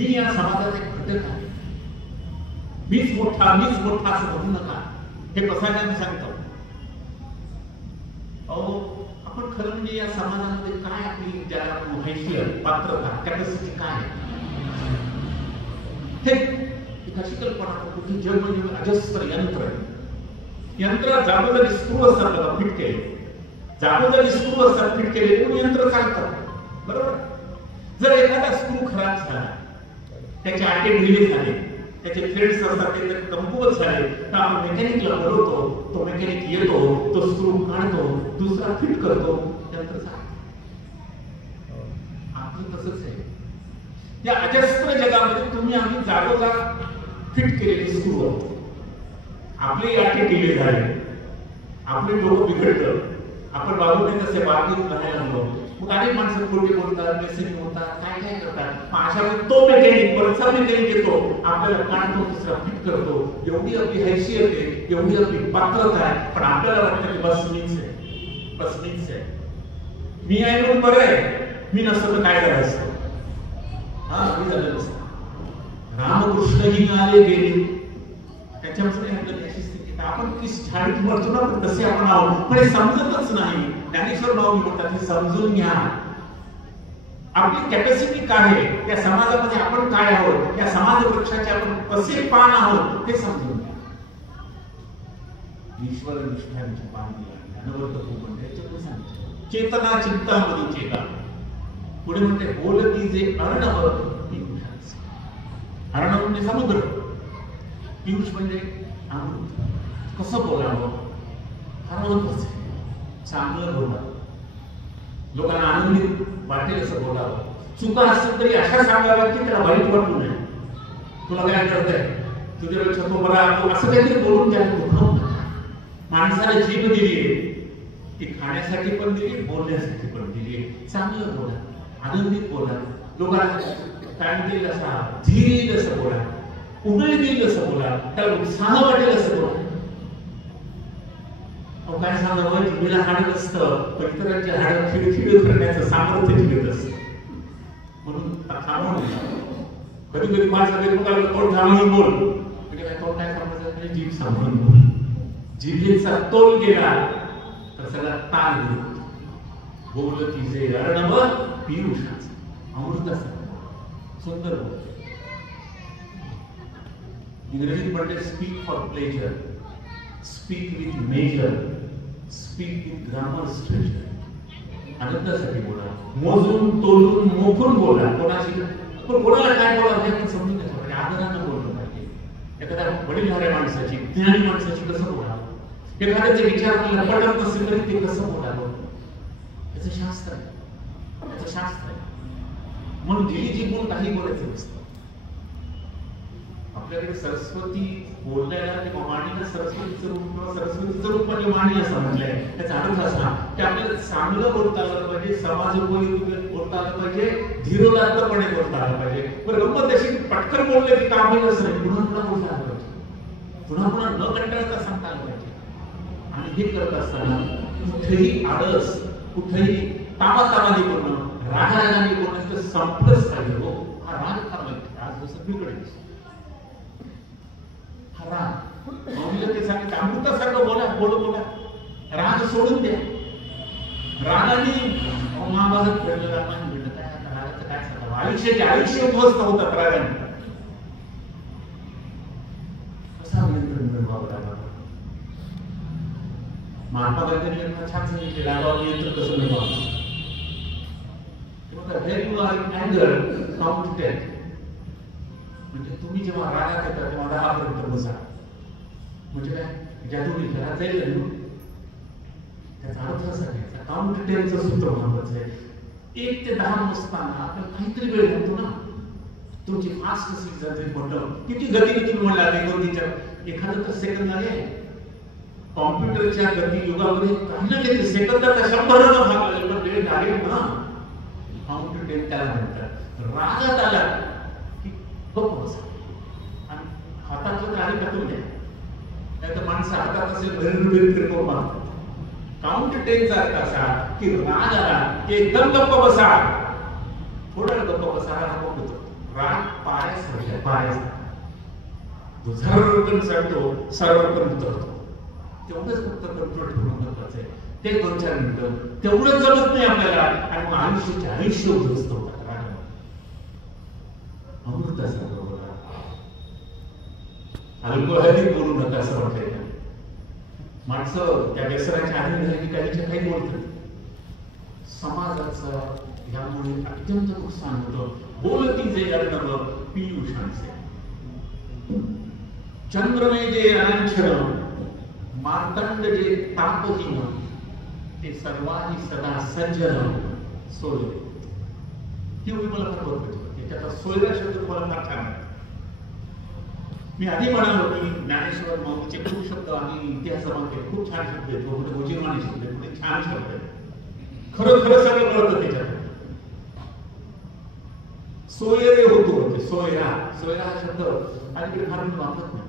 मी या समाजाचा एक घटक आहे, मीच मोठा असं म्हणू नका, हे प्रसादाने सांगतो. अहो आपण खरं म्हणजे या समाजामध्ये काय आपली ज्याला हैसियत, पात्रता, कॅपॅसिटी काय आहे हे एक अशी कल्पना करतो की जग म्हणजे अजस्त्र यंत्र जागोजागी स्क्रू असतात बघा फिट केले, जागोजागी स्क्रू असतात फिट केले म्हणून यंत्र चालतं. बरोबर. जर एखादा स्क्रू खराब झाला, त्याचे आटे ढिले झाले, त्याचे थ्रेड्स असतात ते कमकुवत झाले, तर आपण मेकॅनिकला बोलवतो, तो मेकॅनिक येतो, तो स्क्रू काढतो, दुसरा फिट करतो, यंत्र चालतं. आपलं तसंच आहे. या अजस्त्र जगामध्ये तुम्ही आम्ही जागोजाग फिट केलेले स्क्रू आहोत. आपले आटे ढिले झाले, आपले डोकं बिघडलं, आपण बाबूने तसे बाबतीत राहायला लागलो. मग अनेक माणसं खोटे बोलतात, मेसेज बोलतात, काय काय करतात. अशा वेळी तो मेकॅनिक वरचा मेकॅनिक येतो, आपल्याला काढतो, दुसरा फिट करतो. एवढी आपली हैसियत आहे, एवढी आपली पात्रता आहे, पण आपल्याला वाटतं की बस मीच आहे, मी आहे म्हणून बरं आहे, मी नसतं तर काय झालं असतं. हा मी झालं नसतं. रामकृष्ण ही आले गेले, त्याच्यापासून आपल्याला अशी स्थिती. आपण किस झाडीत मरतो ना, तसे आपण आहोत, पण हे समजतच नाही. ज्ञानेश्वर भाऊ म्हणतात हे समजून घ्या, आपली कॅपॅसिटी काय आहे, या समाजामध्ये आपण काय आहोत, या समाज वृक्षाचे आपण कसे पान आहोत हे समजून घ्या. ईश्वर निष्ठांचे पान ज्ञानवर्त खूप त्याच्यापुढे सांगितलं चेतना चित्तामध्ये चेता. पुढे म्हणते बोलती जे अर्णव, अर्णव म्हणजे समुद्र, पियुष म्हणजे अमृत. कसं बोलावं, हरवतच चांगलं बोलावं, लोकांना आनंदित वाटेल असं बोलावं. चुका असतील तरी अशा सांगाव्या की त्याला वाईट वाटू नये. तुला काय कळतंय, तुझ्यापेक्षा तो बरा, असं काहीतरी बोलून त्याला दुखवू नका. माणसाला जीभ दिली, ती खाण्यासाठी पण दिली, बोलण्यासाठी पण दिली. चांगलं बोला, आनंदित बोला, लोकांना काय देईल असा, धीर येईल असं बोला, उमेद येईल असं बोला, त्याला उत्साह वाटेल असं बोला. काय सांगावं, जिभेला हाड नसतं, पण इतरांची हाड खिळखिळ करण्याचं सामर्थ्य जिभेत असतं. म्हणून थांबवून कधी कधी माझ्या तोंड थांबवून बोल, म्हणजे काय तोंड काय सांगायचं, जीभ सांभाळून बोल. जिभेचा तोल गेला तर सगळा ताल गेला. बोलती जे अर्णव पियुषाचं, अमृताचं सुंदर बोल. इंग्रजीत म्हणते speak for pleasure, speak with measure, speak with grammar structure. आनंदासाठी बोला, मोजून तोलून मोखून बोला. कोणाशी पण कोणाला काय बोला हे पण समजून घ्यायचं पाहिजे, आदरानं बोललं पाहिजे. एखाद्या वडीलधाऱ्या माणसाची, ज्ञानी माणसाची कसं बोलावं, एखाद्याचे विचार आपल्याला पटत नसेल तरी ते कसं बोलावं, याचं शास्त्र आहे, याचं शास्त्र आहे. म्हणून दिली जी गुण काही बोलायचं नसतं. आपल्याकडे सरस्वती बोलण्याला किंवा वाणीला सरस्वतीचं रूप किंवा सरस्वतीचं रूप म्हणजे वाणी असं म्हटलंय. त्याचा अर्थ असा की आपल्याला चांगलं बोलता आलं पाहिजे, समाजोपयोगी बोलता आलं पाहिजे, धीरोदात्तपणे बोलता आलं पाहिजे. बरं गंमत अशी पटकन बोलले की काम होईल असं नाही, पुन्हा पुन्हा बोलता आलं पाहिजे, पुन्हा पुन्हा न कंटाळता सांगता आलं पाहिजे. आणि हे करत असताना कुठेही आळस, कुठेही तावातावानी बोलणं, रागारागाने बोलणं तर संपलंच पाहिजे. हो, हा राग फार वाईट, आज सगळीकडे ते सांगितलं अमृतासारखं बोला, बोला, राग सोडून द्या. रागाने महाभारत घडलं, रामायण घडलं, काय रागाचं काय सांगावं, आयुष्य उद्ध्वस्त होतात रागाने. कसा नियंत्रण मिळवावं रागावर? महात्मा गांधी यांना छान सांगितले रागावर नियंत्रण कसं मिळवावं. When you are in anger, count 10. म्हणजे तुम्ही जेव्हा रागात येता तेव्हा 10 पर्यंत बसा. म्हणजे काय, जादूने घरात जाईल ना, त्याचा अर्थ असा घ्यायचा. काउंट 10चं सूत्र महत्वाचं आहे. 1 ते 10 मोजताना आपल्याला काहीतरी वेळ लागतो ना. तुमची फास्ट स्पीड जाते, म्हटलं किती गतीने तुम्ही म्हणला एखादं तर सेकंद आहे. कॉम्प्युटरच्या गती युगामध्ये काही ना काही सेकंदाचा 100 भाग लागेल, पण वेळ लागेल ना. काउंट 10 त्याला म्हणतात. रागात आला की गप्प बसा आणि हातातलं काही टाकून द्या. नाहीतर माणसं हातात असेल भरभर फिरकून मारतात. काउंट 10चा अर्थ असा की राग आला की एकदम गप्प बसा, थोडा गप्प बसा, राग होतो. राग पाण्यासारख्या पाण्यासारखा जो झरकन चढतो सरळकन उतरतो. तेवढंच फक्त कंट्रोल ठेवणं महत्वाचं आहे. ते 2-4 मिनिटं तेवढंच जमत नाही आपल्याला आणि मग आयुष्य उद्ध्वस्त होतात. अमृतासारखं बघा. अल्पहदीत बोलू नका असं वाटतंय. माणसं त्या व्यसनाच्या आधी झाली की काही बोलतात. समाजाचं यामुळे अत्यंत नुकसान होतं. बोलती जे अर्णव पीयूषांचे चंद्रमे जे अनांछन मार्तंड जे तापहीन ते सर्वांनी सदा सज्जन सोय. ही ओळी मला फार बरोबर त्याचा सोयरा शब्द तुम्हाला फार छान आहे. मी आधी म्हणालो की ज्ञानेश्वर माऊलीचे खूप शब्द आम्ही इतिहासामध्ये खूप छान शब्द आहेत. कुठे गोजीरवाणी शब्द आहेत, कुठे छान शब्द आहेत. खरं सगळं कळतं त्याच्यात. सोयरे होतो सोयरा हा शब्द अलीकडे फार वापरत नाही.